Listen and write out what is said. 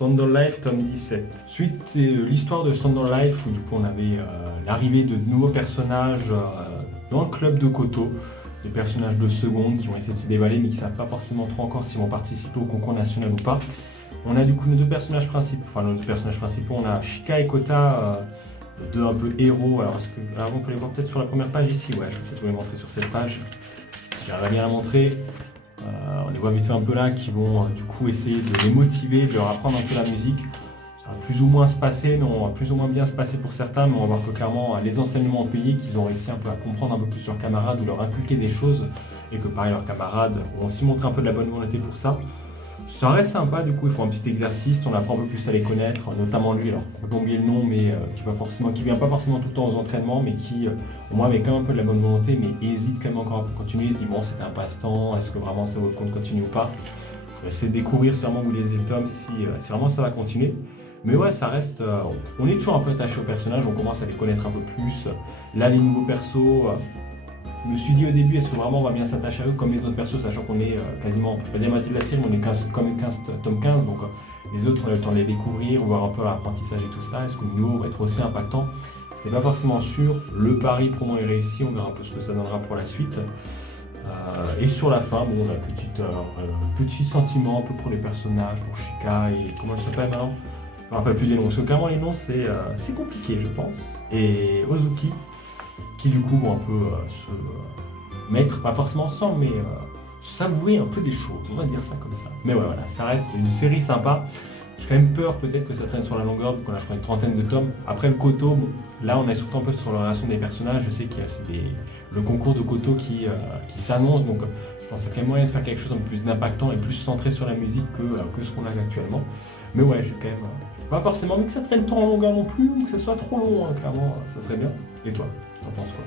Sandal Life, tome 17. Suite, c'est l'histoire de Sandal Life où du coup on avait l'arrivée de nouveaux personnages dans le club de Koto. Des personnages de seconde qui vont essayer de se dévaler mais qui ne savent pas forcément trop encore s'ils vont participer au concours national ou pas. On a du coup nos deux personnages principaux, on a Shika et Kota, deux un peu héros. Alors, on peut les voir peut-être sur la première page ici, ouais, je vais peut-être vous les montrer sur cette page. Si j'arrive à bien la montrer. On les voit vite fait un peu là qui vont du coup essayer de les motiver, de leur apprendre un peu la musique. Ça va plus ou moins se passer, mais on va plus ou moins bien se passer pour certains, mais on va voir que clairement les enseignements ont payé, qu'ils ont réussi un peu à comprendre un peu plus leurs camarades ou leur inculquer des choses, et que pareil leurs camarades ont aussi montré un peu de la bonne volonté pour ça. Ça reste sympa, du coup ils font un petit exercice, on apprend un peu plus à les connaître, notamment lui, alors on peut oublier le nom, mais qui vient pas forcément tout le temps aux entraînements, mais qui au moins avec quand même un peu de la bonne volonté, mais hésite quand même encore un peu à continuer, il se dit bon c'était un passe-temps, est-ce que vraiment ça vaut le coup de continuer ou pas. Je vais essayer de découvrir si vraiment vous lisez le tome, si vraiment ça va continuer. Mais ouais, ça reste, on est toujours un peu attaché aux personnages, on commence à les connaître un peu plus. Là les nouveaux persos, je me suis dit au début, est-ce que vraiment on va bien s'attacher à eux comme les autres persos, sachant qu'on est quasiment, on peut pas dire moitié de la série, mais on est comme 15, tome 15, donc les autres on a le temps de les découvrir, voir un peu l'apprentissage et tout ça, est-ce que le nouveau va être aussi impactant? C'était pas forcément sûr, le pari pour moi est réussi, on verra un peu ce que ça donnera pour la suite. Et sur la fin, bon, on a petit sentiment un peu pour les personnages, pour Shika et comment elle s'appelle maintenant? Je me rappelle plus des noms, parce que clairement les noms c'est compliqué je pense. Et Ozuki, qui du coup vont un peu se mettre, pas forcément ensemble, mais savourer un peu des choses, on va dire ça comme ça. Mais ouais, voilà, ça reste une série sympa. J'ai quand même peur peut-être que ça traîne sur la longueur, vu qu'on a je crois une trentaine de tomes. Après le Koto, bon, là on est surtout un peu sur la relation des personnages. Je sais qu'il y a le concours de Koto qui s'annonce, donc je pense qu'il y a quand même moyen de faire quelque chose un peu plus d'impactant et plus centré sur la musique que ce qu'on a actuellement. Mais ouais, j'ai quand même pas forcément envie que ça traîne tant en longueur non plus, ou que ça soit trop long, hein, clairement, ça serait bien. Et toi, t'en penses quoi?